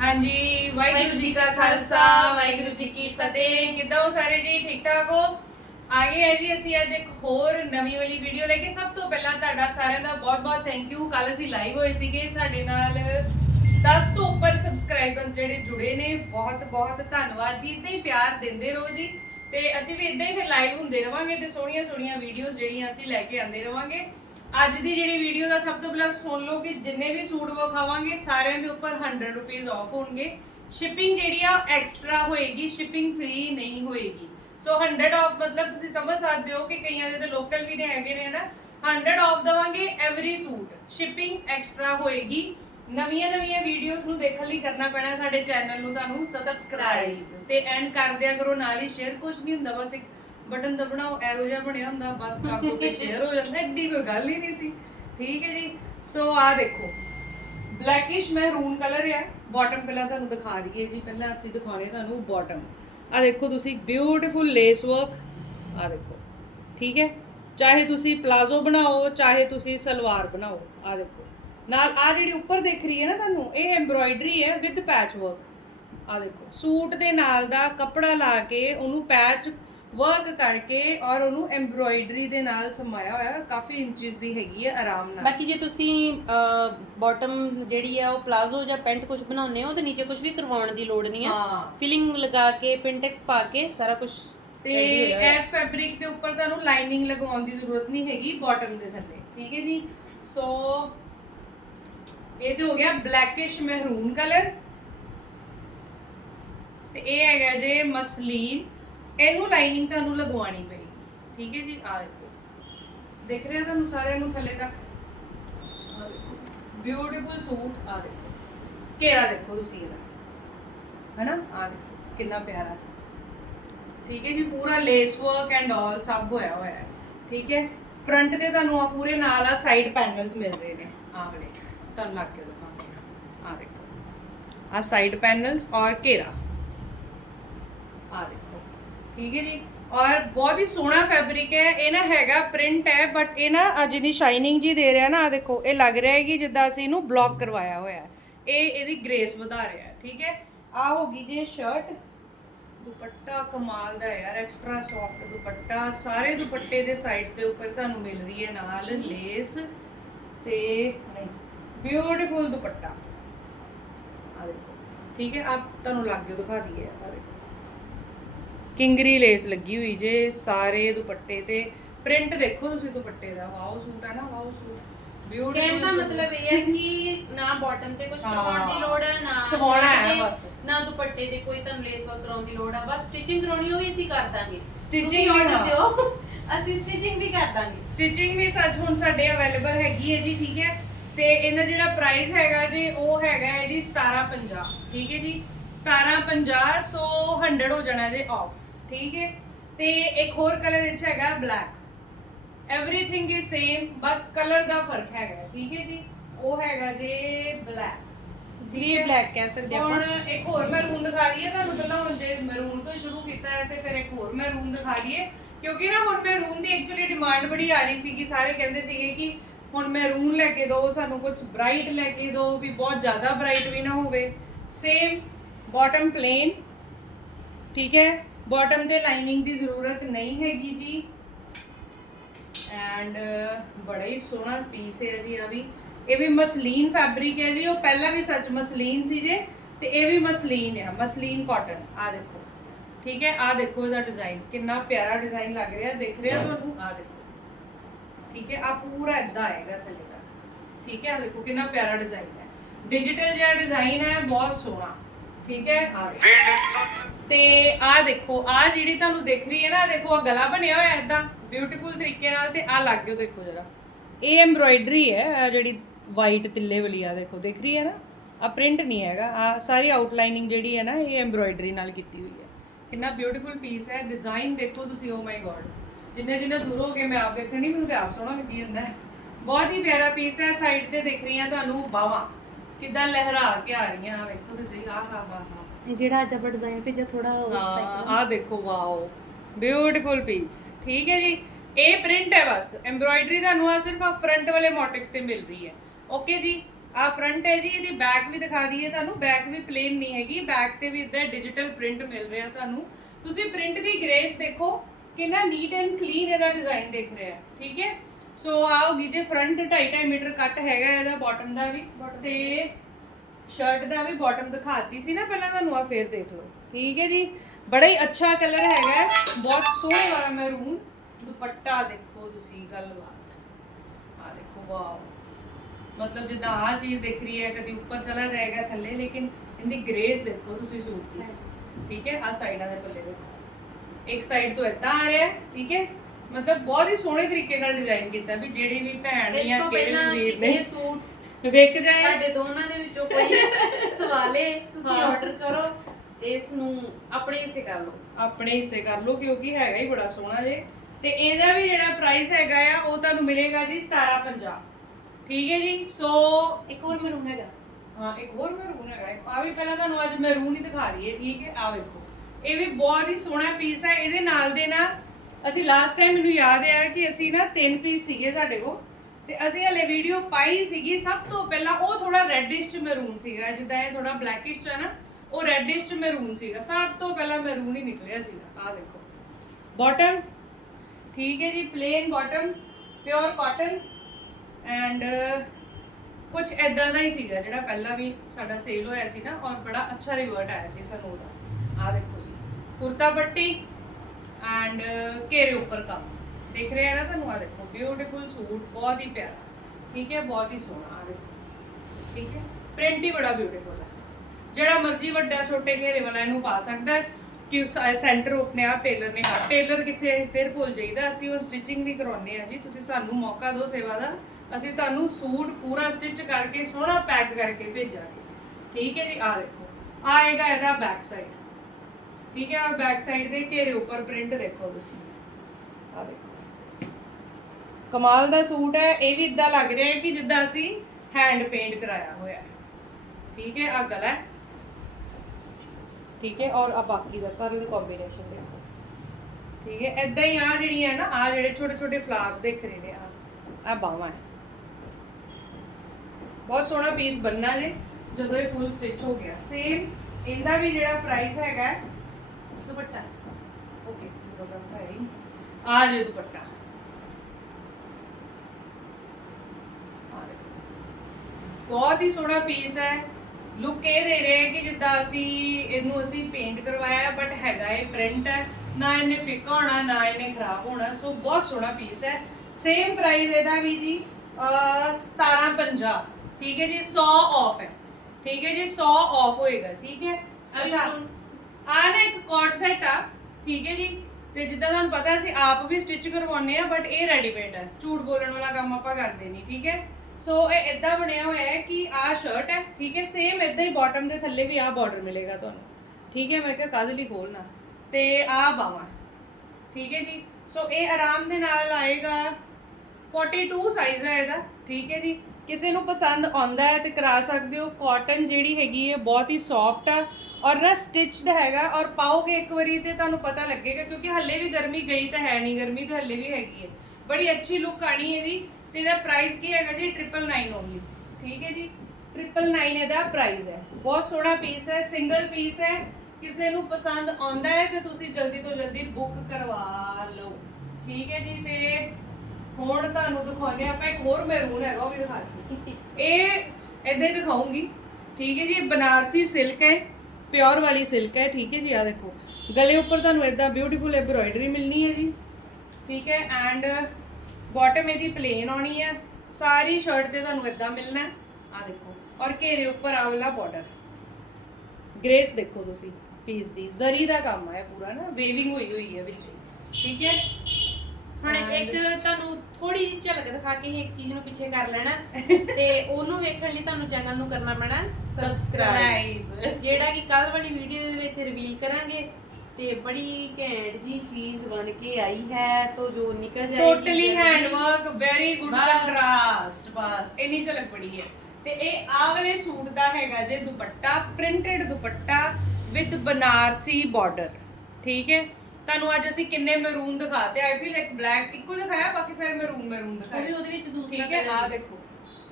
ਹਾਂਜੀ, ਵਾਹਿਗੁਰੂ ਜੀ ਕਾ ਖਾਲਸਾ, ਵਾਹਿਗੁਰੂ ਜੀ ਕੀ ਫਤਿਹ। ਕਿੱਦਾਂ ਹੋ ਸਾਰੇ ਜੀ? ਠੀਕ ਠਾਕ ਹੋ? ਆਗੇ ਹੈ ਜੀ ਅਸੀਂ ਅੱਜ ਇੱਕ ਹੋਰ ਨਵੀਂ ਵਾਲੀ ਵੀਡੀਓ ਲੈ ਕੇ। ਸਭ ਤੋਂ ਪਹਿਲਾਂ ਤੁਹਾਡਾ ਸਾਰਿਆਂ ਦਾ ਬਹੁਤ-ਬਹੁਤ ਥੈਂਕ ਯੂ ਕੱਲ ਅਸੀਂ ਲਾਈਵ ਹੋਏ ਸੀਗੇ। ਸਾਡੇ ਨਾਲ 10 ਤੋਂ ਉੱਪਰ ਸਬਸਕ੍ਰਾਈਬਰਸ ਜਿਹੜੇ ਜੁੜੇ ਨੇ, ਬਹੁਤ-ਬਹੁਤ ਧੰਨਵਾਦ ਜੀ। ਇਦਾਂ ਹੀ ਪਿਆਰ ਦਿੰਦੇ ਰਹੋ ਜੀ। ਤੇ ਅਸੀਂ ਵੀ ਇਦਾਂ ਹੀ ਫਿਰ ਲਾਈਵ ਹੁੰਦੇ ਰਵਾਂਗੇ ਤੇ ਸੋਹਣੀਆਂ ਸੋਹਣੀਆਂ ਵੀਡੀਓਜ਼ ਜਿਹੜੀਆਂ ਅਸੀਂ ਲੈ ਕੇ ਆਉਂਦੇ ਰਵਾਂਗੇ। ਅੱਜ ਦੀ ਜਿਹੜੀ ਵੀਡੀਓ ਦਾ ਸਭ ਤੋਂ ਪਹਿਲਾਂ ਸੁਣ ਲਓ ਕਿ ਜਿੰਨੇ ਵੀ ਸੂਟ ਵਿਖਾਵਾਂਗੇ, ਸਾਰਿਆਂ ਦੇ ਉੱਪਰ 100 ਰੁਪਏ ਆਫ ਹੋਣਗੇ। ਸ਼ਿਪਿੰਗ ਜਿਹੜੀ ਆ ਐਕਸਟਰਾ ਹੋਏਗੀ ਸ਼ਿਪਿੰਗ ਫ੍ਰੀ ਨਹੀਂ ਹੋਏਗੀ। ਸੋ 100 ਆਫ ਮਤਲਬ ਤੁਸੀਂ ਸਮਝ ਸਕਦੇ ਹੋ ਕਿ ਕਈਆਂ ਦੇ ਤਾਂ ਲੋਕਲ ਵੀ ਨੇ, ਹੈਗੇ ਨੇ ਨਾ 100 ਆਫ ਦਵਾਂਗੇ ਐਵਰੀ ਸੂਟ। ਸ਼ਿਪਿੰਗ ਐਕਸਟਰਾ ਹੋਏਗੀ। ਨਵੀਆਂ ਨਵੀਆਂ ਵੀਡੀਓਜ਼ ਨੂੰ ਦੇਖਣ ਲਈ ਕਰਨਾ ਪੈਣਾ ਸਾਡੇ ਚੈਨਲ ਨੂੰ ਤੁਹਾਨੂੰ ਸਬਸਕ੍ਰਾਈਬ ਤੇ ਐਂਡ ਕਰ ਦਿਆ ਕਰੋ, ਨਾਲ ਹੀ ਸ਼ੇਅਰ ਕੁਝ ਨਹੀਂ ਹੁੰਦਾ, ਬਸ ਇੱਕ ਬਟਨ ਦਬਣਾ ਉਹ ਐਰੋ ਜਿਹਾ ਬਣਿਆ ਹੁੰਦਾ ਬਸ ਕੰਮ ਤੇ ਸ਼ੇਅਰ ਹੋ ਜਾਂਦਾ ਐਡੀ ਕੋਈ ਗੱਲ ਹੀ ਨਹੀਂ ਸੀ। ਠੀਕ ਹੈ ਜੀ? ਸੋ ਆ ਦੇਖੋ। ਬਲੈਕਿਸ਼ ਮਹਿਰੂਨ ਕਲਰ ਹੈ ਬਾਟਮ ਪਹਿਲਾਂ ਤੁਹਾਨੂੰ ਦਿਖਾ ਦਈਏ ਜੀ। ਪਹਿਲਾਂ ਅਸੀਂ ਦਿਖਾਉਣੇ ਤੁਹਾਨੂੰ ਬਾਟਮ ਆ ਦੇਖੋ ਤੁਸੀਂ ਬਿਊਟੀਫੁਲ ਲੇਸ ਵਰਕ ਆ ਦੇਖੋ। ਠੀਕ ਹੈ? ਚਾਹੇ ਤੁਸੀਂ ਪਲਾਜ਼ੋ ਬਣਾਓ ਚਾਹੇ ਤੁਸੀਂ ਸਲਵਾਰ ਬਣਾਓ। ਆ ਦੇਖੋ। ਨਾਲ ਆ ਜਿਹੜੀ ਉੱਪਰ ਦਿਖ ਰਹੀ ਹੈ ਨਾ ਤੁਹਾਨੂੰ ਇਹ ਐਮਬ੍ਰੋਇਡਰੀ ਹੈ ਵਿਦ ਪੈਚ ਵਰਕ ਆ ਦੇਖੋ। ਸੂਟ ਦੇ ਨਾਲ ਦਾ ਕੱਪੜਾ ਲਾ ਕੇ ਉਹਨੂੰ ਪੈਚ ਵਰਕ ਕਰਕੇ ਔਰ ਉਹਨੂੰ ਐਮਬ੍ਰੋਇਡਰੀ ਦੇ ਨਾਲ ਸਮਾਇਆ ਹੋਇਆ ਹੈ ਕਾਫੀ ਇੰਚਸ ਦੀ ਹੈਗੀ ਹੈ ਆਰਾਮ ਨਾਲ। ਬਾਕੀ ਜੇ ਤੁਸੀਂ ਬਾਟਮ ਜਿਹੜੀ ਆ ਉਹ ਪਲਾਜ਼ੋ ਜਾਂ ਪੈਂਟ ਕੁਝ ਬਣਾਉਂਦੇ ਹੋ ਤਾਂ ਨੀਚੇ ਕੁਝ ਵੀ ਕਰਵਾਉਣ ਦੀ ਲੋੜ ਨਹੀਂ ਹਾਂ। ਫਿਲਿੰਗ ਲਗਾ ਕੇ ਪਿੰਟੈਕਸ ਪਾ ਕੇ ਸਾਰਾ ਕੁਝ ਤੇ ਇਸ ਫੈਬਰਿਕ ਦੇ ਉੱਪਰ ਤੁਹਾਨੂੰ ਲਾਈਨਿੰਗ ਲਗਾਉਣ ਦੀ ਜ਼ਰੂਰਤ ਨਹੀਂ ਹੈਗੀ ਬਾਟਮ ਦੇ ਥੱਲੇ। ਠੀਕ ਹੈ ਜੀ? ਸੋ ਇਹ ਤੇ ਹੋ ਗਿਆ ਬਲੈਕਿਸ਼ ਮਹਿਰੂਨ ਕਲਰ ਤੇ ਇਹ ਹੈਗਾ ਜੇ ਮਸਲੀਨ। ਇਹਨੂੰ ਲਾਈਨਿੰਗ ਤੁਹਾਨੂੰ ਲਗਵਾਉਣੀ ਪਈ। ਠੀਕ ਹੈ ਜੀ? ਆ ਦੇਖੋ। ਦਿਖ ਰਿਹਾ ਤੁਹਾਨੂੰ ਸਾਰਿਆਂ ਨੂੰ ਥੱਲੇ ਤੱਕ? ਬਿਊਟੀਫੁਲ ਸੂਟ ਆ ਦੇਖੋ। ਘੇਰਾ ਦੇਖੋ ਤੁਸੀਂ ਇਹਦਾ। ਹੈਨਾ? ਆ ਦੇਖੋ, ਕਿੰਨਾ ਪਿਆਰਾ। ਠੀਕ ਹੈ ਜੀ? ਪੂਰਾ ਲੇਸ ਵਰਕ ਐਂਡ ਆਲ ਸਭ ਹੋਇਆ ਹੋਇਆ ਹੈ। ਠੀਕ ਹੈ? ਫਰੰਟ ਤੇ ਤੁਹਾਨੂੰ ਆ ਪੂਰੇ ਨਾਲ ਆ ਸਾਈਡ ਪੈਨਲਸ ਮਿਲ ਰਹੇ ਨੇ। ਆਹ ਵਾਲੇ। ਤੁਹਾਨੂੰ ਲੱਗ ਕੇ ਦਿਖਾਉਂਦੇ ਆ। ਦੇਖੋ। ਆ ਸਾਈਡ ਪੈਨਲਸ ਔਰ ਘੇਰਾ। ਆ ਦੇਖੋ। ਠੀਕ ਹੈ ਜੀ। ਔਰ ਬਹੁਤ ਹੀ ਸੋਹਣਾ ਫੈਬਰਿਕ ਹੈ। ਇਹ ਨਾ ਹੈਗਾ ਪ੍ਰਿੰਟ ਹੈ ਬਟ ਇਹ ਨਾ ਆ ਜਿਹਦੀ ਸ਼ਾਈਨਿੰਗ ਜੀ ਦੇ ਰਿਹਾ ਨਾ ਆ ਦੇਖੋ, ਇਹ ਲੱਗ ਰਿਹਾ ਹੈ ਕਿ ਜਿੱਦਾਂ ਅਸੀਂ ਇਹਨੂੰ ਬਲੌਕ ਕਰਵਾਇਆ ਹੋਇਆ ਇਹ ਇਹਦੀ ਗ੍ਰੇਸ ਵਧਾ ਰਿਹਾ ਹੈ, ਠੀਕ ਹੈ। ਆ ਹੋਗੀ ਜੇ ਸ਼ਰਟ ਦੁਪੱਟਾ ਕਮਾਲ ਦਾ ਯਾਰ ਐਕਸਟਰਾ ਸੌਫਟ ਦੁਪੱਟਾ। ਸਾਰੇ ਦੁਪੱਟੇ ਦੇ ਸਾਈਡਸ ਦੇ ਉੱਪਰ ਤੁਹਾਨੂੰ ਮਿਲ ਰਹੀ ਹੈ ਨਾਲ ਲੇਸ ਤੇ ਬਿਊਟੀਫੁਲ ਦੁਪੱਟਾ। ਆ ਦੇਖੋ, ਠੀਕ ਹੈ ਆਪ ਤੁਹਾਨੂੰ ਲੱਗ ਗਿਆ ਦਿਖਾ ਦਈਏ ਆ ਦੇਖੋ। ਕਿੰਗਰੀ ਲੇਸ ਲੱਗੀ ਹੋਈ ਜੇ ਸਾਰੇ ਦੁਪੱਟੇ ਤੇ। ਪ੍ਰਿੰਟ ਦੇਖੋ ਤੁਸੀਂ ਦੁਪੱਟੇ ਦਾ। ਵਾਓ ਸੂਟ ਹੈ ਨਾ ਵਾਓ ਸੂਟ। ਕਹਿਣ ਬਿਊਟੀਫੁਲ ਦਾ ਮਤਲਬ ਇਹ ਹੈ ਕਿ ਨਾ ਬਾਟਮ ਤੇ ਕੁਝ। ਕਰਵਾਉਣ ਦੀ ਲੋੜ ਹੈ ਨਾ ਸਵਾਉਣਾ shirt ਹੈ ਤੇ, ਬਸ। ਨਾ ਦੁਪੱਟੇ ਤੇ ਕੋਈ ਤੁਹਾਨੂੰ ਲੇਸ ਵਰਕ ਕਰਾਉਣ ਦੀ ਲੋੜ ਹੈ ਬਸ ਸਟਿਚਿੰਗ ਕਰਾਉਣੀ ਉਹ ਵੀ ਅਸੀਂ ਕਰ ਦਾਂਗੇ। Stitching ਤੁਸੀਂ ਵੀ order ਹਾਂ। ਦਿਓ। ਅਸੀਂ ਸਟਿਚਿੰਗ ਵੀ ਕਰ ਦਾਂਗੇ। ਸਟਿਚਿੰਗ ਵੀ ਸੱਚ ਹੁਣ ਸਾਡੇ ਅਵੇਲੇਬਲ ਹੈਗੀ ਹੈ ਜੀ ਠੀਕ ਹੈ? ਤੇ ਇਹਦਾ ਜਿਹੜਾ ਪ੍ਰਾਈਸ ਹੈਗਾ ਜੀ ਉਹ ਹੈਗਾ ਹੈ ਜੀ 1750 ਠੀਕ ਹੈ ਜੀ? 1750 ਸੋ 100 ਹੋ ਜਾਣਾ ਜੀ ਆਫ ਠੀਕ ਹੈ? ਤੇ ਇੱਕ ਹੋਰ ਕਲਰ ਵਿੱਚ ਹੈਗਾ ਬਲੈਕ ਐਵਰੀਥਿੰਗ ਇਜ਼ ਸੇਮ ਬਸ ਕਲਰ ਦਾ ਫ਼ਰਕ ਹੈਗਾ ਠੀਕ ਹੈ ਜੀ? ਉਹ ਹੈਗਾ ਜੀ ਬਲੈਕ ਗ੍ਰੇ ਬਲੈਕ ਕਹਿ ਸਕਦੇ ਹੁਣ ਆਪਾਂ ਇੱਕ ਹੋਰ ਮੈਰੂਨ ਦਿਖਾ ਰਹੀ ਹੈ ਤੁਹਾਨੂੰ ਪਹਿਲਾਂ ਹੁਣ ਜੇ ਮੈਰੂਨ ਤੋਂ ਸ਼ੁਰੂ ਕੀਤਾ ਹੈ ਤੇ ਫਿਰ ਇੱਕ ਹੋਰ ਮੈਰੂਨ ਦਿਖਾ ਰਹੀ ਹੈ ਕਿਉਂਕਿ ਨਾ ਹੁਣ ਮੈਰੂਨ ਦੀ ਐਕਚੁਅਲੀ ਡਿਮਾਂਡ ਬੜੀ ਆ ਰਹੀ ਸੀਗੀ ਸਾਰੇ ਕਹਿੰਦੇ ਸੀਗੇ ਕਿ ਹੁਣ ਮੈਰੂਨ ਲੈ ਕੇ ਦਿਓ ਸਾਨੂੰ ਕੁਝ ਬ੍ਰਾਈਟ ਲੈ ਕੇ ਦਿਓ ਵੀ ਬਹੁਤ ਜ਼ਿਆਦਾ ਬ੍ਰਾਈਟ ਵੀ ਨਾ ਹੋਵੇ। ਸੇਮ ਬਾਟਮ ਪਲੇਨ ਠੀਕ ਹੈ? ਬਾਟਮ ਤੇ ਲਾਈਨਿੰਗ ਦੀ ਜ਼ਰੂਰਤ ਨਹੀਂ ਹੈਗੀ ਜੀ ਐਂਡ ਬੜਾ ਹੀ ਸੋਹਣਾ ਪੀਸ ਹੈ ਜੀ ਆ ਵੀ ਇਹ ਵੀ ਮਸਲੀਨ ਫੈਬਰਿਕ ਹੈ ਜੀ ਉਹ ਪਹਿਲਾਂ ਵੀ ਸੱਚ ਮਸਲੀਨ ਸੀ ਜੇ ਤੇ ਇਹ ਵੀ ਮਸਲੀਨ ਹੈ ਮਸਲੀਨ ਕਾਟਨ ਆ ਦੇਖੋ ਠੀਕ ਹੈ ਆ ਦੇਖੋ ਇਹਦਾ ਡਿਜ਼ਾਈਨ ਕਿੰਨਾ ਪਿਆਰਾ ਡਿਜ਼ਾਈਨ ਲੱਗ ਰਿਹਾ ਦਿਖ ਰਿਹਾ ਤੁਹਾਨੂੰ ਆ ਦੇਖੋ ਠੀਕ ਹੈ ਆ ਪੂਰਾ ਇਦਾਂ ਆਏਗਾ ਥੱਲੇ ਤੱਕ ਠੀਕ ਹੈ ਆ ਦੇਖੋ ਕਿੰਨਾ ਪਿਆਰਾ ਡਿਜ਼ਾਈਨ ਹੈ ਡਿਜੀਟਲ ਜਿਹਾ ਡਿਜ਼ਾਈਨ ਹੈ ਬਹੁਤ ਸੋਹਣਾ ਠੀਕ ਹੈ? ਤੇ ਆ ਦੇਖੋ ਆ ਜਿਹੜੀ ਤੁਹਾਨੂੰ ਦਿਖ ਰਹੀ ਹੈ ਨਾ ਆਹ ਦੇਖੋ ਆ ਗਲਾ ਬਣਿਆ ਹੋਇਆ ਇਦਾਂ ਬਿਊਟੀਫੁਲ ਤਰੀਕੇ ਨਾਲ ਤੇ ਆ ਲੱਗ ਗਿਓ ਦੇਖੋ ਜਰਾ। ਇਹ ਐਮਬ੍ਰੋਇਡਰੀ ਹੈ ਆਹ ਜਿਹੜੀ ਵਾਈਟ ਤਿੱਲੇ ਵਾਲੀ ਆ ਦੇਖੋ ਦਿਖ ਰਹੀ ਹੈ ਨਾ? ਆ ਪ੍ਰਿੰਟ ਨਹੀਂ ਹੈਗਾ ਆ ਸਾਰੀ ਆਊਟਲਾਈਨਿੰਗ ਜਿਹੜੀ ਹੈ ਨਾ ਇਹ ਐਮਬ੍ਰੋਇਡਰੀ ਨਾਲ ਕੀਤੀ ਹੋਈ ਹੈ। ਕਿੰਨਾ ਬਿਊਟੀਫੁਲ ਪੀਸ ਹੈ ਡਿਜ਼ਾਈਨ ਦੇਖੋ ਤੁਸੀਂ ਓ ਮਾਈ ਗॉड ਜਿੰਨੇ ਜਿੰਨੇ ਦੂਰ ਹੋ ਕੇ ਮੈਂ ਆਪ ਦੇਖਣ ਨਹੀਂ ਮੈਨੂੰ ਤੇ ਆਪ ਸੋਹਣਾ ਲੱਗੀ ਜਾਂਦਾ ਬਹੁਤ ਹੀ ਪਿਆਰਾ ਪੀਸ ਹੈ ਸਾਈਡ ਤੇ ਦਿਖ ਰਹੀਆਂ ਤੁਹਾਨੂੰ ਬਾਹਾਂ। ਕਿੱਦਾਂ ਲਹਿਰਾ ਕੇ ਆ ਰਹੀਆਂ ਵੇਖੋ ਤੁਸੀਂ ਆਹ ਹਾ ਹਾ ਹਾ ਇਹ ਜਿਹੜਾ ਅੱਜ ਆਪਾਂ ਡਿਜ਼ਾਈਨ ਭੇਜਿਆ ਥੋੜਾ ਉਸ ਟਾਈਪ ਆ ਦੇਖੋ ਵਾਓ। ਬਿਊਟੀਫੁਲ ਪੀਸ ਠੀਕ ਹੈ ਜੀ? ਇਹ ਪ੍ਰਿੰਟ ਹੈ ਬਸ। ਐਮਬ੍ਰੋਇਡਰੀ ਤੁਹਾਨੂੰ ਆ ਸਿਰਫ ਆ ਫਰੰਟ ਵਾਲੇ ਮੋਟਿਵ ਤੇ ਮਿਲ ਰਹੀ ਹੈ। ਓਕੇ ਜੀ? ਆ ਫਰੰਟ ਹੈ ਜੀ ਇਹਦੀ ਬੈਕ ਵੀ ਦਿਖਾ ਦਈਏ ਤੁਹਾਨੂੰ। ਬੈਕ ਵੀ ਪਲੇਨ ਨਹੀਂ ਹੈਗੀ। ਬੈਕ ਤੇ ਵੀ ਇਦਾਂ ਡਿਜੀਟਲ ਪ੍ਰਿੰਟ ਮਿਲ ਰਿਹਾ ਤੁਹਾਨੂੰ। ਤੁਸੀਂ ਪ੍ਰਿੰਟ ਦੀ ਗ੍ਰੇਸ ਦੇਖੋ ਕਿੰਨਾ ਨੀਟ ਐਂਡ ਕਲੀਨ ਇਹਦਾ ਡਿਜ਼ਾਈਨ ਦਿਖ ਰਿਹਾ ਠੀਕ ਹੈ? ਸੋ ਆਓਗੀ ਜੇ ਫਰੰਟ 2.5 ਮੀਟਰ ਕੱਟ ਹੈਗਾ ਇਹਦਾ ਬਾਟਮ ਦਾ ਵੀ। ਤੇ ਸ਼ਰਟ ਦਾ ਵੀ ਬਾਟਮ ਦਿਖਾਤੀ ਸੀ ਨਾ ਪਹਿਲਾਂ ਤੁਹਾਨੂੰ ਆ ਫੇਰ ਦੇਖ ਲਓ। ਠੀਕ ਹੈ ਜੀ? ਬੜਾ ਹੀ ਅੱਛਾ ਕਲਰ ਹੈਗਾ ਹੈ, ਬਹੁਤ ਸੋਹਣਾ ਵਾਲਾ ਮੈਰੂਨ ਦੁਪੱਟਾ ਦੇਖੋ ਤੁਸੀਂ ਗੱਲਬਾਤ। ਆ ਦੇਖੋ ਵਾਓ ਮਤਲਬ ਜਿੱਦਾਂ ਆ ਚੀਜ਼ ਦਿਖ ਰਹੀ ਹੈ ਕਦੀ ਉੱਪਰ ਚਲਾ ਜਾਏਗਾ ਥੱਲੇ ਲੇਕਿਨ ਇਹਦੀ ਗ੍ਰੇਸ ਦੇਖੋ ਤੁਸੀਂ ਸੂਟ ਦੀ। ਠੀਕ ਹੈ? ਆ ਸਾਈਡਾਂ ਦੇ ਪੱਲੇ ਦੇਖੋ। ਇੱਕ ਸਾਈਡ ਤੋਂ ਏਦਾਂ ਆ ਰਿਹਾ ਹੈ ਠੀਕ ਹੈ? ਮਤਲਬ ਬਹੁਤ ਹੀ ਸੋਹਣੇ ਤਰੀਕੇ ਨਾਲ ਡਿਜ਼ਾਈਨ ਕੀਤਾ ਵੀ ਜਿਹੜੀ ਵੀ ਭੈਣ ਇਸ ਜਾਂ ਤੋਂ ਕਿਹੜੇ ਪਹਿਲਾਂ ਵੀ ਵੀਰ ਇਹ ਨੇ ਸੂਟ ਵੇਖ ਜਾਏ। ਸਾਡੇ ਦੋਨਾਂ ਦੇ ਵਿੱਚੋਂ ਕੋਈ ਸਵਾਲੇ ਤੁਸੀਂ ਹਾਂ। ਆਰਡਰ ਕਰੋ ਤੇ ਇਸ ਨੂੰ ਆਪਣੇ ਹਿੱਸੇ ਕਰ ਲਓ। ਆਪਣੇ ਹਿੱਸੇ ਕਰ ਲਓ ਕਿਉਂਕਿ ਹੈਗਾ ਹੀ ਬੜਾ ਸੋਹਣਾ ਜੇ। ਤੇ ਇਹਦਾ ਵੀ ਜਿਹੜਾ ਪ੍ਰਾਈਸ ਹੈਗਾ ਆ ਉਹ ਤੁਹਾਨੂੰ ਮਿਲੇਗਾ ਜੀ 1750 ਠੀਕ ਹੈ ਜੀ? ਸੋ ਇੱਕ ਹੋਰ ਮਰੂਨ ਹੈਗਾ। ਹਾਂ ਇੱਕ ਹੋਰ ਮੈਰੂਨ ਹੈਗਾ। ਆ ਵੀ ਪਹਿਲਾਂ ਤੁਹਾਨੂੰ ਅੱਜ ਮੈਰੂਨ ਹੀ ਦਿਖਾ ਦਈਏ ਠੀਕ ਹੈ? ਆ ਵੇਖੋ। ਇਹ ਵੀ ਬਹੁਤ ਹੀ ਸੋਹਣਾ ਪੀਸ ਹੈ ਇਹਦੇ ਨਾਲ ਦੇ ਨਾ ਅਸੀਂ ਲਾਸਟ ਟਾਈਮ ਮੈਨੂੰ ਯਾਦ ਆ ਕਿ ਅਸੀਂ ਨਾ ਤਿੰਨ ਪੀਸ ਸੀਗੇ ਸਾਡੇ ਕੋਲ, ਤੇ ਅਸੀਂ ਹਲੇ ਵੀਡੀਓ ਪਾਈ ਸੀਗੀ, ਸਭ ਤੋਂ ਪਹਿਲਾਂ ਉਹ ਥੋੜਾ ਰੈਡਿਸ਼ ਚ ਮੈਰੂਨ ਸੀਗਾ, ਜਿੱਦਾਂ ਇਹ ਥੋੜਾ ਬਲੈਕਿਸ਼ ਚ ਹੈ ਨਾ, ਉਹ ਰੈਡਿਸ਼ ਚ ਮੈਰੂਨ ਸੀਗਾ, ਸਭ ਤੋਂ ਪਹਿਲਾਂ ਮੈਰੂਨ ਹੀ ਨਿਕਲਿਆ ਸੀਗਾ ਆ ਦੇਖੋ। ਬਾਟਮ ਠੀਕ ਹੈ ਜੀ plain bottom pure cotton and ਕੁਝ ਐਦਾਂ ਦਾ ਹੀ ਸੀਗਾ, ਜਿਹੜਾ ਪਹਿਲਾਂ ਵੀ ਸਾਡਾ ਸੇਲ ਹੋਇਆ ਸੀ ਨਾ, ਔਰ ਬੜਾ ਅੱਛਾ ਰਿਵਰਟ ਆਇਆ ਸੀ ਸਾਨੂੰ ਉਹਦਾ। ਆ ਦੇਖੋ ਜੀ, ਕੁਰਤਾ ਪੱਟੀ ਐਂਡ uh, ਘੇਰੇ ਉੱਪਰ ਕੰਮ। ਦੇਖ ਰਹੇ ਆ ਨਾ ਤੁਹਾਨੂੰ? ਆ ਦੇਖੋ ਬਿਊਟੀਫੁਲ ਸੂਟ, ਬਹੁਤ ਹੀ ਪਿਆਰਾ। ਠੀਕ ਹੈ, ਬਹੁਤ ਹੀ ਸੋਹਣਾ ਆ ਦੇਖੋ। ਠੀਕ ਹੈ ਪ੍ਰਿੰਟ ਹੀ ਬੜਾ ਬਿਊਟੀਫੁਲ ਹੈ। ਜਿਹੜਾ ਮਰਜ਼ੀ ਵੱਡਾ, ਛੋਟੇ ਘੇਰੇ ਵਾਲਾ ਇਹਨੂੰ ਪਾ ਸਕਦਾ ਹੈ ਕਿ ਸੈਂਟਰ ਆਪਣੇ ਆਪ ਟੇਲਰ ਨੇ ਕਰ ਟੇਲਰ ਕਿੱਥੇ, ਫਿਰ ਭੁੱਲ ਜਾਈਦਾ। ਅਸੀਂ ਹੁਣ ਸਟਿਚਿੰਗ ਵੀ ਕਰਾਉਂਦੇ ਆ ਜੀ। ਤੁਸੀਂ ਸਾਨੂੰ ਮੌਕਾ ਦਿਓ ਸੇਵਾ ਦਾ। ਅਸੀਂ ਤੁਹਾਨੂੰ ਸੂਟ ਪੂਰਾ ਸਟਿਚ ਕਰਕੇ, ਸੋਹਣਾ ਪੈਕ ਕਰਕੇ ਭੇਜਾਂਗੇ। ਠੀਕ ਹੈ ਜੀ ਆ ਦੇਖੋ। ਆਏਗਾ ਇਹਦਾ ਬੈਕ ਸਾਈਡ ਠੀਕ ਹੈ, ਔਰ ਬੈਕ ਸਾਈਡ ਦੇ ਘੇਰੇ ਉੱਪਰ ਪ੍ਰਿੰਟ ਦੇਖੋ ਤੁਸੀਂ। ਆ ਦੇਖੋ। ਕਮਾਲ ਦਾ ਸੂਟ ਹੈ, ਇਹ ਵੀ ਇਦਾਂ ਲੱਗ ਰਿਹਾ ਹੈ ਕਿ ਜਿੱਦਾਂ ਅਸੀਂ ਹੈਂਡ ਪੇਂਟ ਕਰਾਇਆ ਹੋਇਆ ਹੈ। ਠੀਕ ਹੈ ਆ ਗਲਾ ਹੈ। ਠੀਕ ਹੈ, ਔਰ ਆ ਬਾਕੀ ਦਾ ਕਲਰ ਕੰਬੀਨੇਸ਼ਨ ਦੇਖੋ। ਠੀਕ ਹੈ ਇਦਾਂ ਹੀ ਆ ਜਿਹੜੀਆਂ ਨਾ ਆ ਜਿਹੜੇ ਛੋਟੇ ਛੋਟੇ ਫਲਾਵਰਸ ਦਿਖ ਰਹੇ ਨੇ ਆ ਆ ਬਾਹਾਂ ਬਹੁਤ ਸੋਹਣਾ ਪੀਸ ਬੰਨਾ ਨੇ ਜਦੋਂ ਇਹ ਫੁੱਲ ਸਟਿਚ ਹੋ ਗਿਆ। ਸੇਮ ਇਹਦਾ ਵੀ ਜਿਹੜਾ ਪ੍ਰਾਈਸ ਹੈਗਾ ਦੁਪੱਟਾ। ਓਕੇ ਦੁਪੱਟਾ ਹੈ ਆ ਜੇ ਦੁਪੱਟਾ। ਬਹੁਤ ਹੀ ਸੋਹਣਾ ਪੀਸ ਹੈ। ਲੁੱਕ ਇਹ ਦੇ ਰਿਹਾ ਕਿ ਜਿੱਦਾਂ ਅਸੀਂ ਇਹਨੂੰ ਅਸੀਂ ਪੇਂਟ ਕਰਵਾਇਆ ਬਟ ਹੈਗਾ ਇਹ ਪ੍ਰਿੰਟ ਹੈ। ਨਾ ਇਹਨੇ ਫਿੱਕਾ ਹੋਣਾ ਨਾ ਇਹਨੇ ਖਰਾਬ ਹੋਣਾ। ਸੋ ਬਹੁਤ ਸੋਹਣਾ ਪੀਸ ਹੈ। ਸੇਮ ਪ੍ਰਾਈਸ ਇਹਦਾ ਵੀ ਜੀ ਅਹ 1750 ਠੀਕ ਹੈ ਜੀ 100 ਆਫ ਹੈ। ਠੀਕ ਹੈ ਜੀ 100 ਆਫ ਹੋਏਗਾ। ਠੀਕ ਹੈ? ਅੱਛਾ। ਆ ਨਾ ਇੱਕ ਕੋਟ ਸੈਟ ਆ, ਠੀਕ ਹੈ ਜੀ? ਤੇ ਜਿੱਦਾਂ ਤੁਹਾਨੂੰ ਪਤਾ ਅਸੀਂ ਆਪ ਵੀ ਸਟਿਚ ਕਰਵਾਉਂਦੇ ਆ ਬਟ ਇਹ ਰੈਡੀਮੇਡ ਹੈ ਝੂਠ ਬੋਲਣ ਵਾਲਾ ਕੰਮ ਆਪਾਂ ਕਰਦੇ ਨਹੀਂ, ਠੀਕ ਹੈ? ਸੋ ਇਹ ਇਦਾਂ ਬਣਿਆ ਹੋਇਆ ਹੈ ਕਿ ਆਹ ਸ਼ਰਟ ਹੈ, ਠੀਕ ਹੈ? ਸੇਮ ਇਦਾਂ ਹੀ ਬਾਟਮ ਦੇ ਥੱਲੇ ਵੀ ਆਹ ਬਾਰਡਰ ਮਿਲੇਗਾ ਤੁਹਾਨੂੰ। ਠੀਕ ਹੈ? ਮੈਂ ਕਿਹਾ ਕਾਹਦੇ ਲਈ ਖੋਲਣਾ ਤੇ ਆਹ ਬਾਵਾਂ ਠੀਕ ਹੈ ਜੀ? ਸੋ ਇਹ ਆਰਾਮ ਦੇ ਨਾਲ ਆਏਗਾ। 42 ਸਾਈਜ਼ ਹੈ ਇਹਦਾ, ਠੀਕ ਹੈ ਜੀ? ਕਿਸੇ ਨੂੰ ਪਸੰਦ ਆਉਂਦਾ ਹੈ ਤੇ ਕਰਾ ਸਕਦੇ ਹੋ ਕਾਟਨ ਜਿਹੜੀ ਹੈਗੀ ਹੈ ਬਹੁਤ ਹੀ ਸੌਫਟ ਆ ਔਰ ਨਾ ਸਟਿਚਡ ਹੈਗਾ ਔਰ ਪਾਓਗੇ ਇੱਕ ਵਾਰੀ ਤੇ ਤੁਹਾਨੂੰ ਪਤਾ ਲੱਗੇਗਾ ਕਿਉਂਕਿ ਹੱਲੇ ਵੀ ਗਰਮੀ ਗਈ ਤਾਂ ਹੈ ਨਹੀਂ ਗਰਮੀ ਤਾਂ ਹੱਲੇ ਵੀ ਹੈਗੀ ਹੈ ਬੜੀ ਅੱਛੀ ਲੁੱਕ ਆਣੀ ਇਹਦੀ ਤੇ ਇਹਦਾ ਪ੍ਰਾਈਸ ਕੀ ਹੈਗਾ ਜੀ 999 ਓਨਲੀ ਠੀਕ ਹੈ ਜੀ 999 ਇਹਦਾ ਪ੍ਰਾਈਸ ਹੈ ਬਹੁਤ ਸੋਹਣਾ ਪੀਸ ਹੈ ਸਿੰਗਲ ਪੀਸ ਹੈ ਕਿਸੇ ਨੂੰ ਪਸੰਦ ਆਉਂਦਾ ਹੈ ਤੇ ਤੁਸੀਂ ਜਲਦੀ ਤੋਂ ਜਲਦੀ ਬੁੱਕ ਕਰਵਾ ਲਓ ਠੀਕ ਹੈ ਜੀ ਤੇ ਹੁਣ ਤੁਹਾਨੂੰ ਦਿਖਾਉਂਦੇ ਹਾਂ ਆਪਾਂ ਇੱਕ ਹੋਰ ਮਹਿਰੂਨ ਹੈਗਾ, ਉਹ ਵੀ ਦਿਖਾ ਦਿੰਦੇ ਇਹ ਇਦਾਂ ਹੀ ਦਿਖਾਉਂਗੀ, ਠੀਕ ਹੈ ਜੀ ਬਨਾਰਸੀ ਸਿਲਕ ਹੈ ਪਿਓਰ ਵਾਲੀ ਸਿਲਕ ਹੈ, ਠੀਕ ਹੈ ਜੀ ਆ ਦੇਖੋ। ਗਲੇ ਉੱਪਰ ਤੁਹਾਨੂੰ ਇਦਾਂ ਬਿਊਟੀਫੁਲ ਐਮਬ੍ਰੋਇਡਰੀ ਮਿਲਣੀ ਹੈ ਜੀ, ਠੀਕ ਹੈ ਐਂਡ ਬਾਟਮ ਇਹਦੀ ਪਲੇਨ ਆਉਣੀ ਹੈ, ਸਾਰੀ ਸ਼ਰਟ ਤੇ ਤੁਹਾਨੂੰ ਇਦਾਂ ਮਿਲਣਾ ਹੈ। ਆ ਦੇਖੋ, ਔਰ ਘੇਰੇ ਉੱਪਰ ਆ ਵਾਲਾ ਬਾਰਡਰ ਗ੍ਰੇਸ ਦੇਖੋ ਤੁਸੀਂ ਪੀਸ ਦੀ, ਜ਼ਰੀ ਦਾ ਕੰਮ ਹੈ ਪੂਰਾ ਨਾ ਵੇਵਿੰਗ ਹੋਈ ਹੋਈ ਹੈ ਵਿੱਚ। ਠੀਕ ਹੈ ਹੁਣ ਇੱਕ ਤੁਹਾਨੂੰ ਥੋੜੀ ਜਿਹੀ ਝਲਕ ਦਿਖਾ ਕੇ ਇੱਕ ਚੀਜ਼ ਨੂੰ ਪਿੱਛੇ ਕਰ ਲੈਣਾ। ਤੇ ਉਹਨੂੰ ਵੇਖਣ ਲਈ ਤੁਹਾਨੂੰ ਚੈਨਲ ਨੂੰ ਕਰਨਾ ਪੈਣਾ ਸਬਸਕ੍ਰਾਈਬ। ਜਿਹੜਾ ਕਿ ਕੱਲ ਵਾਲੀ ਵੀਡੀਓ ਦੇ ਵਿੱਚ ਰਿਵੀਲ ਕਰਾਂਗੇ। ਤੇ ਬੜੀ ਘੈਂਟ ਜੀ ਚੀਜ਼ ਬਣ ਕੇ ਆਈ ਹੈ ਤੋਂ ਜੋ ਨਿਕਲ ਜਾਏਗੀ। Totally. Handwork very good. Contrast ਬਸ। ਇੰਨੀ ਝਲਕ ਪੜੀ ਹੈ। ਤੇ ਇਹ ਆਹ ਵਾਲੇ ਸੂਟ ਦਾ ਹੈਗਾ ਜੇ dupatta printed dupatta with Banarasi border ਠੀਕ ਹੈ? ਤੁਹਾਨੂੰ ਅੱਜ ਅਸੀਂ ਕਿੰਨੇ ਮਰੂਨ ਦਿਖਾਤੇ ਆਈ ਫੀਲ ਲਾਈਕ ਬਲੈਕ ਇੱਕੋ ਦਿਖਾਇਆ ਬਾਕੀ ਸਾਰੇ ਮਰੂਨ ਮਰੂਨ ਉਹ ਵੀ ਦਿਖਾਏ। ਉਹਦੇ ਵਿੱਚ ਦੂਸਰਾ ਠੀਕ ਹੈ? colour ਆ ਦੇਖੋ।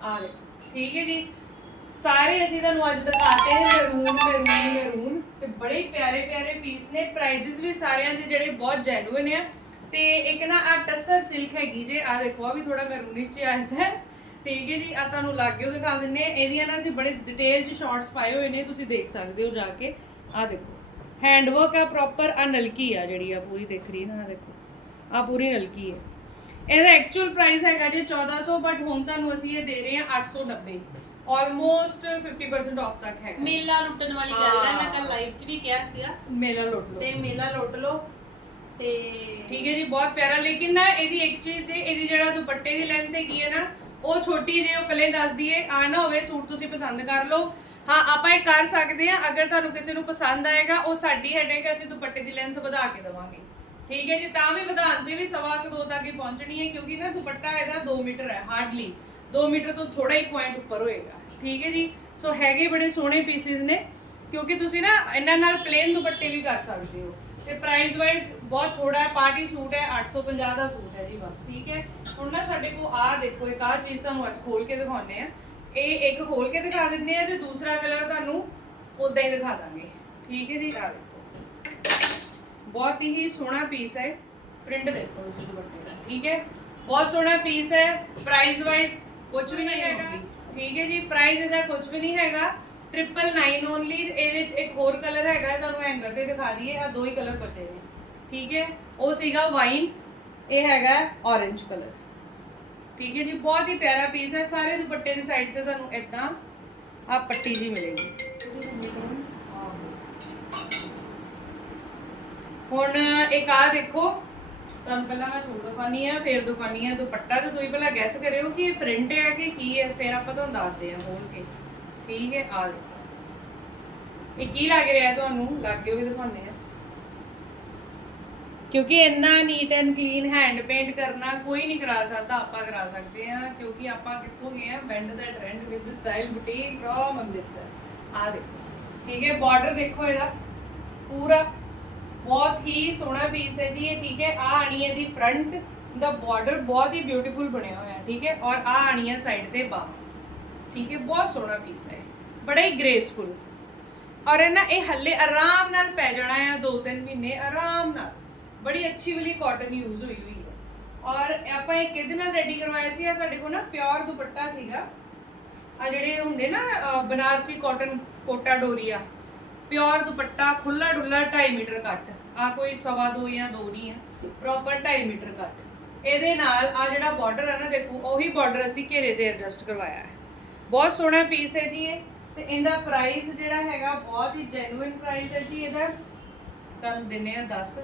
ਆ ਦੇਖੋ। ਠੀਕ ਹੈ ਜੀ? ਸਾਰੇ ਅਸੀਂ ਤੁਹਾਨੂੰ ਅੱਜ ਦਿਖਾਤੇ ਨੇ ਮੈਰੂਨ ਮੈਰੂਨ ਮੈਰੂਨ ਤੇ ਬੜੇ ਹੀ ਪਿਆਰੇ ਪਿਆਰੇ ਪੀਸ ਨੇ। ਪ੍ਰਾਈਸਿਸ ਵੀ ਸਾਰਿਆਂ ਦੇ ਜਿਹੜੇ ਬਹੁਤ ਜੈਨੂਇਨ ਆ। ਤੇ ਇੱਕ ਨਾ ਆ ਟਸਰ ਸਿਲਕ ਹੈਗੀ ਜੇ ਆ ਦੇਖੋ ਆ ਵੀ ਥੋੜਾ ਮੈਰੂਨਿਸ਼ ਚ ਆਇਆ ਹੈ। ਠੀਕ ਹੈ ਜੀ? ਆ ਤੁਹਾਨੂੰ ਲਾਗੇ ਦਿਖਾ ਦਿੰਨੇ ਆ। ਇਹਦੀਆਂ ਨਾ ਅਸੀਂ ਬੜੇ ਡਿਟੇਲ ਚ ਸ਼ਾਰਟਸ ਪਾਏ ਹੋਏ ਨੇ ਤੁਸੀਂ ਦੇਖ ਸਕਦੇ ਹੋ ਜਾ ਕੇ। ਆ ਦੇਖੋ। ਹੈਂਡ ਵਰਕ ਆ ਪ੍ਰੋਪਰ ਆ ਨਲਕੀ ਆ ਜਿਹੜੀ ਆ ਪੂਰੀ ਦਿਖ ਰਹੀ ਨਾ ਦੇਖੋ। ਆ ਪੂਰੀ ਨਲਕੀ ਹੈ ਇਹਦਾ ਐਕਚੁਅਲ ਪ੍ਰਾਈਸ ਹੈਗਾ ਜੀ 1400 ਬਟ ਹੁਣ ਤੁਹਾਨੂੰ ਅਸੀਂ ਇਹ ਦੇ ਰਹੇ ਹਾਂ 890 ਆਲਮੋਸਟ 50% ਆਫ ਤੱਕ ਹੈਗਾ। ਮੇਲਾ ਲੁੱਟਣ ਵਾਲੀ ਗੱਲ ਹੈ ਮੈਂ ਕੱਲ ਲਾਈਵ 'ਚ ਵੀ ਕਿਹਾ ਸੀਗਾ। ਮੇਲਾ ਲੁੱਟ ਲਓ। ਤੇ ਮੇਲਾ ਲੁੱਟ ਲਓ ਤੇ ਠੀਕ ਹੈ ਜੀ ਬਹੁਤ ਪਿਆਰਾ। ਲੇਕਿਨ ਨਾ ਇਹਦੀ ਇੱਕ ਚੀਜ਼ ਜੀ ਇਹਦੀ ਜਿਹੜਾ ਦੁਪੱਟੇ ਦੀ ਲੈਂਥ ਹੈਗੀ ਹੈ ਨਾ ਉਹ ਛੋਟੀ ਜਿਹੀ ਉਹ ਪਹਿਲੇ ਦੱਸ ਦਈਏ ਆ ਨਾ ਹੋਵੇ ਸੂਟ ਤੁਸੀਂ ਪਸੰਦ ਕਰ ਲਓ। ਹਾਂ, ਆਪਾਂ ਇਹ ਕਰ ਸਕਦੇ ਆ ਅਗਰ ਤੁਹਾਨੂੰ ਕਿਸੇ ਨੂੰ ਪਸੰਦ ਆਏਗਾ, ਉਹ ਸਾਡੀ ਹੈਡੇਕ ਅਸੀਂ ਦੁਪੱਟੇ ਦੀ ਲੈਂਥ ਵਧਾ ਕੇ ਦੇਵਾਂਗੇ। ਠੀਕ ਹੈ ਜੀ, ਤਾਂ ਵੀ ਵਧਾਉਣ ਦੀ ਵੀ ਸਵਾ ਕੁ ਦੋ ਤੱਕ ਹੀ ਪਹੁੰਚਣੀ ਹੈ, ਕਿਉਂਕਿ ਨਾ ਦੁਪੱਟਾ ਇਹਦਾ 2 ਮੀਟਰ ਹੈ ਹਾਰਡਲੀ 2 ਮੀਟਰ ਤੋਂ ਥੋੜਾ ਹੀ ਪੁਆਇੰਟ ਉੱਪਰ ਹੋਏਗਾ। ਠੀਕ ਹੈ ਜੀ ਸੋ ਹੈਗੇ ਬੜੇ ਸੋਹਣੇ ਪੀਸਿਸ ਨੇ, ਕਿਉਂਕਿ ਤੁਸੀਂ ਨਾ ਇਹਨਾਂ ਨਾਲ ਪਲੇਨ ਦੁਪੱਟੇ ਵੀ ਕਰ ਸਕਦੇ ਹੋ। ਤੇ ਪ੍ਰਾਈਸ ਵਾਈਜ਼ ਬਹੁਤ ਥੋੜਾ ਹੈ ਪਾਰਟੀ ਸੂਟ ਹੈ 850 ਦਾ ਸੂਟ ਹੈ ਜੀ ਬਸ, ਠੀਕ ਹੈ। ਹੁਣ ਨਾ ਸਾਡੇ ਕੋਲ ਆ ਦੇਖੋ, ਇੱਕ ਆ ਚੀਜ਼ ਤੁਹਾਨੂੰ ਅੱਜ ਖੋਲ ਕੇ ਦਿਖਾਉਣੇ ਆ ਇਹ ਇੱਕ ਖੋਲ ਕੇ ਦਿਖਾ ਦਿੰਨੇ ਆ ਤੇ ਦੂਸਰਾ ਕਲਰ ਤੁਹਾਨੂੰ ਉਦਾਂ ਹੀ ਦਿਖਾ ਦਾਂਗੇ। ਠੀਕ ਹੈ ਜੀ? ਆ ਦੇਖੋ। ਬਹੁਤ ਹੀ ਸੋਹਣਾ ਪੀਸ ਹੈ। ਪ੍ਰਿੰਟ ਦੇਖੋ ਤੁਸੀਂ ਦੁਪੱਟੇ ਦਾ। ਠੀਕ ਹੈ? ਬਹੁਤ ਸੋਹਣਾ ਪੀਸ ਹੈ। ਪ੍ਰਾਈਸ ਵਾਈਜ਼ ਕੁਝ ਵੀ ਨਹੀਂ ਹੈਗਾ। ਠੀਕ ਹੈ ਜੀ? ਪ੍ਰਾਈਸ ਇਹਦਾ ਕੁਝ ਵੀ ਨਹੀਂ ਹੈਗਾ। 999 ਓਨਲੀ ਇਹਦੇ ਚ ਇੱਕ ਹੋਰ ਕਲਰ ਹੈਗਾ, ਤੁਹਾਨੂੰ ਹੈਂਗਰ ਤੇ ਦਿਖਾ ਦਈਏ। ਆ ਦੋ ਹੀ ਕਲਰ ਬਚੇ ਨੇ। ਠੀਕ ਹੈ? ਉਹ ਸੀਗਾ ਵਾਈਨ ਇਹ ਹੈਗਾ orange ਕਲਰ ਠੀਕ ਹੈ ਜੀ, ਬਹੁਤ ਹੀ ਪਿਆਰਾ ਪੀਸ ਹੈ। ਸਾਰੇ ਦੁਪੱਟੇ ਦੀ ਸਾਈਡ ਤੇ ਤੁਹਾਨੂੰ ਇਦਾਂ ਆ ਪੱਟੀ ਜੀ ਮਿਲੇਗੀ। ਹੁਣ ਇੱਕ ਆ ਦੇਖੋ, ਤੁਹਾਨੂੰ ਪਹਿਲਾਂ ਮੈਂ ਸੂਟ ਦਿਖਾਨੀ ਆ ਫਿਰ ਦਿਖਾਨੀ ਆ ਦੁਪੱਟਾ ਤੇ ਤੁਸੀਂ ਪਹਿਲਾਂ ਗੈਸ ਕਰਿਓ ਕਿ ਇਹ ਪ੍ਰਿੰਟ ਹੈ ਕਿ ਕੀ ਹੈ, ਫਿਰ ਆਪਾਂ ਤੁਹਾਨੂੰ ਦੱਸਦੇ ਆ ਖੋਲ ਕੇ। ਠੀਕ ਹੈ ਆ ਦੇਖੋ। ਇਹ ਕੀ ਲੱਗ ਰਿਹਾ ਤੁਹਾਨੂੰ? ਲੱਗੇ ਵੀ ਦਿਖਾਉਂਦੇ ਆ ਕਿਉਂਕਿ ਇੰਨਾ neat and clean hand paint ਕਰਨਾ ਕੋਈ ਨਹੀਂ ਕਰਾ ਸਕਦਾ, ਆਪਾਂ ਕਰਾ ਸਕਦੇ ਆ ਕਿਉਂਕਿ ਆਪਾਂ ਕਿੱਥੋਂ ਗਏ ਆ band the trend with style boutique from Amritsar. ਆ ਦੇਖੋ, ਠੀਕ ਹੈ ਬਾਰਡਰ ਦੇਖੋ ਇਹਦਾ, ਪੂਰਾ। ਬਹੁਤ ਹੀ ਸੋਹਣਾ ਪੀਸ ਹੈ ਜੀ ਇਹ, ਠੀਕ ਹੈ। ਆ ਆਣੀ ਹੈ ਦੀ ਫਰੰਟ ਦਾ ਬਾਰਡਰ ਬਹੁਤ ਹੀ ਬਿਊਟੀਫੁਲ ਬਣਿਆ ਹੋਇਆ, ਠੀਕ ਹੈ। ਔਰ ਆ ਆਣੀ ਹੈ ਸਾਈਡ ਤੇ ਬਾਹ ਠੀਕ ਹੈ। ਬਹੁਤ ਸੋਹਣਾ ਪੀਸ ਹੈ ਬੜਾ ਹੀ ਗ੍ਰੇਸਫੁਲ ਔਰ ਇਹ ਨਾ, ਇਹ ਹੱਲੇ ਆਰਾਮ ਨਾਲ ਪੈ ਜਾਣਾ ਆ ਦੋ ਤਿੰਨ ਮਹੀਨੇ, ਆਰਾਮ ਨਾਲ। ਬੜੀ ਅੱਛੀ ਵਾਲੀ ਕਾਟਨ ਯੂਜ਼ ਹੋਈ ਹੋਈ ਹੈ। ਔਰ ਆਪਾਂ ਇਹ ਕਿਹਦੇ ਨਾਲ ਰੈਡੀ ਕਰਵਾਇਆ ਸੀ? ਆ ਸਾਡੇ ਕੋਲ ਨਾ ਪਿਓਰ ਦੁਪੱਟਾ ਸੀਗਾ। ਆ ਜਿਹੜੇ ਹੁੰਦੇ ਨਾ ਅਹ, ਬਨਾਰਸੀ ਕਾਟਨ ਕੋਟਾ ਡੋਰੀਆ ਪਿਓਰ ਦੁਪੱਟਾ ਖੁੱਲਾ ਡੁੱਲਾ 2.5 ਮੀਟਰ ਕੱਟ ਆ ਕੋਈ ਸਵਾ ਦੋ ਜਾਂ ਦੋ ਨਹੀਂ ਹੈ ਪ੍ਰੋਪਰ 2.5 ਮੀਟਰ ਕੱਟ ਇਹਦੇ ਨਾਲ ਆ ਜਿਹੜਾ ਬਾਰਡਰ ਹੈ ਨਾ ਦੇਖੋ ਉਹੀ ਬਾਰਡਰ ਅਸੀਂ ਘੇਰੇ ਤੇ ਐਡਜਸਟ ਕਰਵਾਇਆ ਹੈ। ਬਹੁਤ ਸੋਹਣਾ ਪੀਸ ਹੈ ਜੀ ਇਹ। ਤੇ ਇਹਦਾ ਪ੍ਰਾਈਸ ਜਿਹੜਾ ਹੈਗਾ ਬਹੁਤ ਹੀ ਜੈਨੂਇਨ ਪ੍ਰਾਈਸ ਹੈ ਜੀ ਇਹਦਾ। ਤੁਹਾਨੂੰ ਦਿੰਨੇ ਆ 10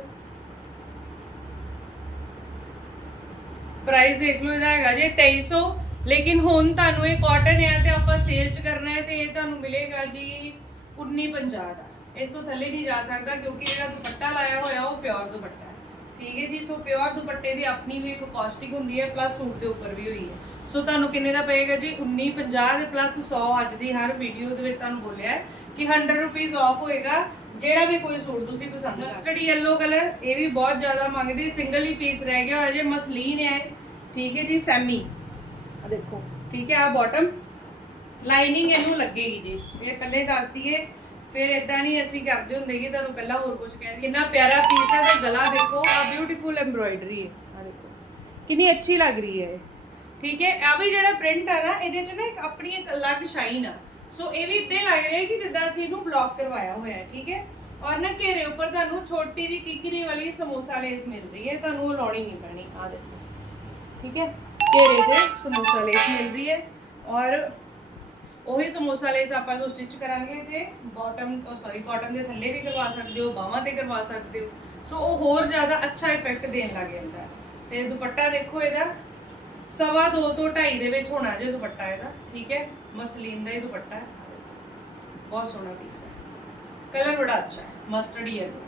ਪ੍ਰਾਈਸ ਦੇਖ ਲਓ ਇਹਦਾ ਹੈਗਾ ਜੀ 2300 ਲੇਕਿਨ ਹੁਣ ਤੁਹਾਨੂੰ ਇਹ ਕਾਟਨ ਹੈ ਤੇ ਆਪਾਂ ਸੇਲ ਚ ਕਰਨਾ ਹੈ ਤੇ ਇਹ ਤੁਹਾਨੂੰ ਮਿਲੇਗਾ ਜੀ 1950 ਦਾ। ਇਸ ਤੋਂ ਥੱਲੇ ਨਹੀਂ ਜਾ ਸਕਦਾ ਕਿਉਂਕਿ ਜਿਹੜਾ ਦੁਪੱਟਾ ਲਾਇਆ ਹੋਇਆ, ਉਹ ਪਿਓਰ ਦੁਪੱਟਾ ਹੈ। ਠੀਕ ਹੈ ਜੀ ਸੋ ਪਿਓਰ ਦੁਪੱਟੇ ਦੀ ਆਪਣੀ ਵੀ ਇੱਕ ਕਾਸਟਿੰਗ ਹੁੰਦੀ ਹੈ ਪਲੱਸ ਸੂਟ ਦੇ ਉੱਪਰ ਵੀ ਹੋਈ ਹੈ। ਸੋ ਤੁਹਾਨੂੰ ਕਿੰਨੇ ਦਾ ਪਏਗਾ ਜੀ? 1950 ਦੇ ਪਲੱਸ 100 ਅੱਜ ਦੀ ਹਰ ਵੀਡੀਓ ਦੇ ਵਿੱਚ ਤੁਹਾਨੂੰ ਬੋਲਿਆ ਕਿ 100 ਰੁਪੀਸ ਆਫ ਹੋਏਗਾ। ਜਿਹੜਾ ਵੀ ਕੋਈ ਸੂਟ ਤੁਸੀਂ ਪਸੰਦ ਮਸਟਰਡ ਯੈਲੋ ਕਲਰ ਇਹ ਵੀ ਬਹੁਤ ਜ਼ਿਆਦਾ ਮੰਗਦੇ ਸਿੰਗਲ ਹੀ ਪੀਸ ਰਹਿ ਗਿਆ ਹੋਇਆ ਜੇ ਮਸਲੀਨ ਹੈ। ਠੀਕ ਹੈ ਜੀ ਸੈਮੀ ਆ ਦੇਖੋ। ਠੀਕ ਹੈ ਆ ਬਾਟਮ ਲਾਈਨਿੰਗ ਇਹਨੂੰ ਲੱਗੇਗੀ ਜੀ। ਇਹ ਪਹਿਲੇ ਦੱਸ ਦਈਏ। ਫਿਰ ਇਦਾਂ ਨਹੀਂ ਅਸੀਂ ਕਰਦੇ ਹੁੰਦੇ ਕਿ ਤੁਹਾਨੂੰ ਪਹਿਲਾਂ ਹੋਰ ਕੁਝ ਕਹਿ ਕਿੰਨਾ ਪਿਆਰਾ ਪੀਸ ਹੈ ਤੇ ਗਲਾ ਦੇਖੋ ਆ ਬਿਊਟੀਫੁਲ ਐਮਬ੍ਰੋਇਡਰੀ ਹੈ। ਆ ਦੇਖੋ। ਕਿੰਨੀ ਅੱਛੀ ਲੱਗ ਰਹੀ ਹੈ ਠੀਕ ਹੈ ਆ ਵੀ ਜਿਹੜਾ ਪ੍ਰਿੰਟ ਆ ਨਾ ਇਹਦੇ ਚ ਨਾ ਇੱਕ ਆਪਣੀ ਇੱਕ ਅਲੱਗ ਸ਼ਾਈਨ ਆ। ਸੋ ਇਹ ਵੀ ਇੱਦਾਂ ਲੱਗ ਰਿਹਾ ਕਿ ਜਿੱਦਾਂ ਅਸੀਂ ਇਹਨੂੰ ਬਲੌਕ ਕਰਵਾਇਆ ਹੋਇਆ ਹੈ, ਠੀਕ ਹੈ? ਔਰ ਨਾ ਘੇਰੇ ਉੱਪਰ ਤੁਹਾਨੂੰ ਛੋਟੀ ਜਿਹੀ ਕਿਕਰੀ ਵਾਲੀ ਸਮੋਸਾ ਲੇਸ ਮਿਲ ਰਹੀ ਹੈ, ਤੁਹਾਨੂੰ ਉਹ ਲਾਉਣੀ ਨਹੀਂ ਪੈਣੀ ਆ ਦੇਖੋ। ਠੀਕ ਹੈ? ਘੇਰੇ ਤੇ ਸਮੋਸਾ ਲੇਸ ਮਿਲ ਰਹੀ ਹੈ, ਔਰ ਉਹੀ ਸਮੋਸਾ ਲੇਸ ਆਪਾਂ ਨੂੰ ਸਟਿਚ ਕਰਾਂਗੇ ਤੇ ਬਾਟਮ ਉਹ ਸੌਰੀ ਬਾਟਮ ਦੇ ਥੱਲੇ ਵੀ ਕਰਵਾ ਸਕਦੇ ਹੋ, ਬਾਹਾਂ ਤੇ ਕਰਵਾ ਸਕਦੇ ਹੋ। ਸੋ ਉਹ ਹੋਰ ਜ਼ਿਆਦਾ ਅੱਛਾ ਇਫੈਕਟ ਦੇਣ ਲੱਗ ਜਾਂਦਾ ਹੈ। ਤੇ ਦੁਪੱਟਾ ਦੇਖੋ ਇਹਦਾ, ਸਵਾ ਦੋ ਤੋਂ ਢਾਈ ਦੇ ਵਿੱਚ ਹੋਣਾ ਜੇ ਦੁਪੱਟਾ ਇਹਦਾ, ਠੀਕ ਹੈ? ਮਸਲੀਨ ਦਾ ਹੀ ਦੁਪੱਟਾ ਹੈ। ਬਹੁਤ ਸੋਹਣਾ ਪੀਸ ਹੈ। ਕਲਰ ਬੜਾ ਅੱਛਾ ਹੈ। ਮਸਟਰਡ ਯੈਲੋ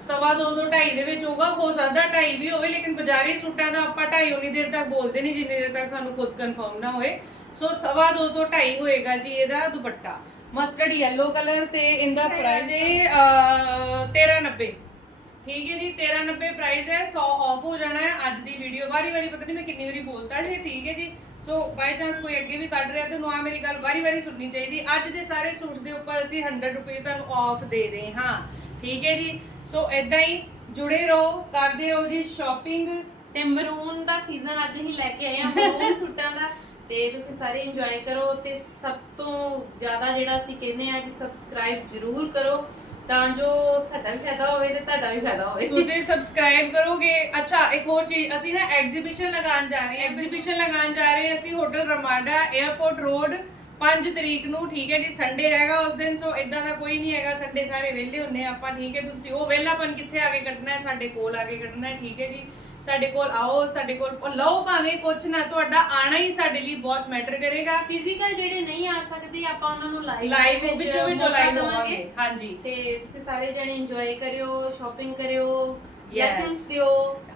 ਸਵਾ ਦੋ ਤੋਂ ਢਾਈ ਦੇ ਵਿੱਚ ਹੋਗਾ ਹੋ ਸਕਦਾ ਢਾਈ ਵੀ ਹੋਵੇ ਲੇਕਿਨ ਬਾਜ਼ਾਰੀ ਸੂਟਾਂ ਦਾ ਆਪਾਂ ਢਾਈ ਉਨੀ ਦੇਰ ਤੱਕ ਬੋਲਦੇ ਨਹੀਂ ਜਿੰਨੀ ਦੇਰ ਤੱਕ ਸਾਨੂੰ ਖੁਦ ਕਨਫਰਮ ਨਾ ਹੋਏ। ਸੋ ਸਵਾ ਦੋ ਤੋਂ ਢਾਈ ਹੋਏਗਾ ਜੀ ਇਹਦਾ ਦੁਪੱਟਾ। ਮਸਟਰਡ ਯੈਲੋ ਕਲਰ ਤੇ ਇਹਦਾ ਪ੍ਰਾਈਸ ਹੈ ਅਹ, 1390 ਠੀਕ ਹੈ ਜੀ 1390 ਪ੍ਰਾਈਸ ਹੈ। 100 ਆਫ ਹੋ ਜਾਣਾ ਹੈ। ਅੱਜ ਦੀ ਵੀਡੀਓ ਵਾਰੀ ਵਾਰੀ ਪਤਾ ਨਹੀਂ ਮੈਂ ਕਿੰਨੀ ਵਾਰੀ ਬੋਲਤਾ ਜੀ ਠੀਕ ਹੈ ਜੀ। ਸੋ ਬਾਈ ਚਾਂਸ ਕੋਈ ਅੱਗੇ ਵੀ ਕੱਢ ਰਿਹਾ ਤੇ ਉਹਨੂੰ ਆ ਮੇਰੀ ਗੱਲ ਵਾਰੀ ਵਾਰੀ ਸੁਣਨੀ ਚਾਹੀਦੀ। ਅੱਜ ਦੇ ਸਾਰੇ ਸੂਟ ਦੇ ਉੱਪਰ ਅਸੀਂ 100 ਰੁਪਏ ਤੁਹਾਨੂੰ ਆਫ ਦੇ ਰਹੇ ਹਾਂ। ਠੀਕ ਹੈ ਜੀ? ਸੋ ਇਦਾਂ ਹੀ ਜੁੜੇ ਰਹੋ, ਕਰਦੇ ਰਹੋ ਜੀ ਸ਼ਾਪਿੰਗ ਤੇ ਮਰੂਨ ਦਾ ਸੀਜ਼ਨ ਅੱਜ ਹੀ ਲੈ ਕੇ ਆਏ ਆ ਮਰੂਨ ਸੂਟਾਂ ਦਾ। ਤੇ ਤੁਸੀਂ ਸਾਰੇ ਇੰਜੋਏ ਕਰੋ ਤੇ ਸਭ ਤੋਂ ਜ਼ਿਆਦਾ ਜਿਹੜਾ ਅਸੀਂ ਕਹਿੰਦੇ ਆ ਕਿ ਸਬਸਕ੍ਰਾਈਬ ਜ਼ਰੂਰ ਕਰੋ। ਤਾਂ ਜੋ ਸਾਡਾ ਵੀ ਫਾਇਦਾ ਹੋਵੇ ਤੇ ਤੁਹਾਡਾ ਵੀ ਫਾਇਦਾ ਹੋਵੇ। ਤੁਸੀਂ ਸਬਸਕ੍ਰਾਈਬ ਕਰੋਗੇ। ਅੱਛਾ ਇੱਕ ਹੋਰ ਚੀਜ਼ ਅਸੀਂ ਨਾ ਐਗਜ਼ੀਬਿਸ਼ਨ ਲਗਾਉਣ ਜਾ ਰਹੇ ਹਾਂ। ਐਗਜ਼ੀਬਿਸ਼ਨ ਲਗਾਉਣ ਜਾ ਰਹੇ ਹਾਂ। ਅਸੀਂ ਹੋਟਲ ਰਮਾਡਾ 에ਅਰਪੋਰਟ ਰੋਡ 5 ਤਰੀਕ ਨੂੰ ਠੀਕ ਹੈ ਜੀ ਸੰਡੇ ਹੈਗਾ ਉਸ ਦਿਨ ਸੋ ਇਦਾਂ ਦਾ ਕੋਈ ਨਹੀਂ ਹੈਗਾ। ਸੰਡੇ ਸਾਰੇ ਵਿਹਲੇ ਹੁੰਨੇ ਆਪਾਂ ਠੀਕ ਹੈ। ਤੁਸੀਂ ਉਹ ਵਿਹਲਾਪਨ ਕਿੱਥੇ ਆ ਕੇ ਕੱਢਣਾ ਹੈ? ਸਾਡੇ ਕੋਲ ਆ ਕੇ ਕੱਢਣਾ ਹੈ ਠੀਕ ਹੈ ਜੀ। ਸਾਡੇ ਕੋਲ ਆਓ ਸਾਡੇ ਕੋਲ ਲਓ ਭਾਵੇਂ ਕੁਛ ਨਾ ਤੁਹਾਡਾ ਆਣਾ ਹੀ ਸਾਡੇ ਲਈ ਬਹੁਤ ਮੈਟਰ ਕਰੇਗਾ। ਫਿਜ਼ੀਕਲ ਜਿਹੜੇ ਨਹੀਂ ਆ ਸਕਦੇ ਆਪਾਂ ਉਹਨਾਂ ਨੂੰ ਲਾਈਵ ਲਾਈਵ ਵਿੱਚੋਂ ਵਿੱਚੋਂ ਲਾਈਵ ਹੋਵਾਂਗੇ ਹਾਂਜੀ। ਤੇ ਤੁਸੀਂ ਸਾਰੇ ਜਣੇ ਇੰਜੋਏ ਕਰਿਓ ਸ਼ਾਪਿੰਗ ਕਰਿਓ ਬਲੇਸਿੰਗਸ ਦਿਓ।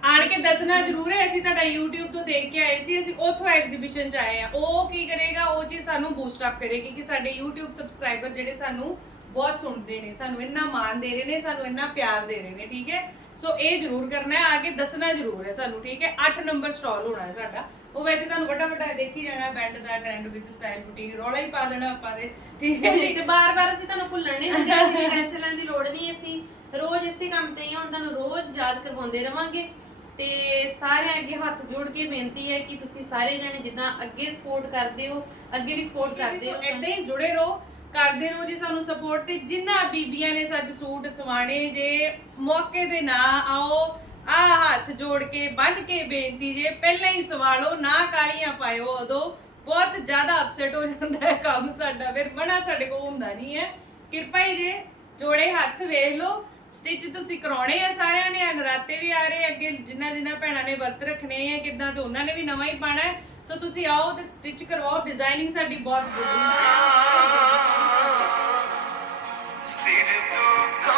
ਆਣ ਕੇ ਦੱਸਣਾ ਜ਼ਰੂਰ ਹੈ ਅਸੀਂ ਤੁਹਾਡਾ YouTube ਤੋਂ ਦੇਖ ਕੇ ਆਏ ਸੀ ਅਸੀਂ ਉੱਥੋਂ ਐਗਜ਼ੀਬਿਸ਼ਨ ਚ ਆਏ ਆ ਉਹ ਕੀ ਕਰੇਗਾ ਉਹ ਚੀਜ਼ ਸਾਨੂੰ ਬੂਸਟ ਅਪ ਕਰੇਗੀ ਕਿ ਸਾਡੇ YouTube ਸਬਸਕ੍ਰਾਈਬਰ ਜਿਹੜੇ ਸਾਨੂੰ ਬਹੁਤ ਸੁਣਦੇ ਨੇ ਸਾਨੂੰ ਇੰਨਾ ਮਾਣ ਦੇ ਰਹੇ ਨੇ ਸਾਨੂੰ ਇੰਨਾ ਪਿਆਰ ਦੇ ਰਹੇ ਨੇ ਠੀਕ ਹੈ? ਸੋ ਇਹ ਜ਼ਰੂਰ ਕਰਨਾ ਹੈ ਆਗੇ ਦੱਸਣਾ ਜ਼ਰੂਰ ਹੈ ਸਾਨੂੰ ਠੀਕ ਹੈ? 8 ਨੰਬਰ ਸਟਾਲ ਹੋਣਾ ਹੈ ਸਾਡਾ। ਉਹ ਵੈਸੇ ਤੁਹਾਨੂੰ ਵੱਡਾ ਵੱਡਾ ਦੇਖ ਹੀ ਜਾਣਾ band the trend with style boutique ਰੌਲਾ ਹੀ ਪਾ ਦੇਣਾ ਆਪਾਂ ਦੇ। ਠੀਕ ਹੈ ਜੀ? ਤੇ ਬਾਰ-ਬਾਰ ਅਸੀਂ ਤੁਹਾਨੂੰ ਭੁੱਲਣ ਨਹੀਂ ਦਿੰਦੇ ਅਸੀਂ ਟੈਨਸ਼ਨ ਲੈਣ ਦੀ ਲੋੜ ਨਹੀਂ ਅਸੀਂ ਰੋਜ਼ ਇਸੇ ਕੰਮ ਤੇ ਹੀ ਹਾਂ, ਹੁਣ ਤੁਹਾਨੂੰ ਰੋਜ਼ ਯਾਦ ਕਰਵਾਉਂਦੇ ਰਵਾਂਗੇ। ਤੇ ਸਾਰਿਆਂ ਅੱਗੇ ਹੱਥ ਜੋੜ ਕੇ ਬੇਨਤੀ ਹੈ ਕਿ ਤੁਸੀਂ ਸਾਰੇ ਜਣੇ ਜਿੱਦਾਂ ਅੱਗੇ ਸਪੋਰਟ ਕਰਦੇ ਹੋ ਅੱਗੇ ਵੀ ਸਪੋਰਟ ਕਰਦੇ ਹੋ ਇਦਾਂ ਹੀ ਜੁੜੇ ਰਹੋ ਕਰਦੇ ਰਹੋ ਜੀ ਸਾਨੂੰ ਸਪੋਰਟ ਤੇ ਜਿੰਨਾ ਬੀਬੀਆਂ ਨੇ ਸੱਜ ਸੂਟ ਸਵਾਣੇ ਜੇ ਮੌਕੇ ਤੇ ਨਾ ਆਓ ਆ ਹੱਥ ਜੋੜ ਕੇ ਬੰਨ ਕੇ ਬੇਨਤੀ ਜੇ ਪਹਿਲਾਂ ਹੀ ਸਵਾਲੋ, ਨਾ ਕਾਲੀਆਂ ਪਾਇਓ ਉਦੋਂ। ਬਹੁਤ ਜ਼ਿਆਦਾ ਅਪਸੈਟ ਹੋ ਜਾਂਦਾ ਹੈ ਕੰਮ ਸਾਡਾ। ਫਿਰ ਮਨਾ ਸਾਡੇ ਕੋਲ ਹੁੰਦਾ ਨਹੀਂ ਹੈ। ਕਿਰਪਾ ਹੀ ਜੇ ਜੋੜੇ ਹੱਥ ਵੇਖ ਲਓ। ਸਟਿਚ ਤੁਸੀਂ ਕਰਾਉਣੇ ਆ ਸਾਰਿਆਂ ਨੇ ਨਰਾਤੇ ਵੀ ਆ ਰਹੇ ਅੱਗੇ। ਜਿਨ੍ਹਾਂ ਜਿਨ੍ਹਾਂ ਭੈਣਾਂ ਨੇ ਵਰਤ ਰੱਖਣੇ ਆ, ਕਿਦਾਂ ਤੇ ਉਹਨਾਂ ਨੇ ਵੀ ਨਵਾਂ ਹੀ ਪਾਣਾ ਸੋ ਤੁਸੀਂ ਆਓ ਤੇ ਸਟਿਚ ਕਰਵਾਓ। ਡਿਜ਼ਾਈਨਿੰਗ ਸਾਡੀ ਬਹੁਤ ਗੁੱਡ ਹੈ। ਸਿਰ ਤੋਂ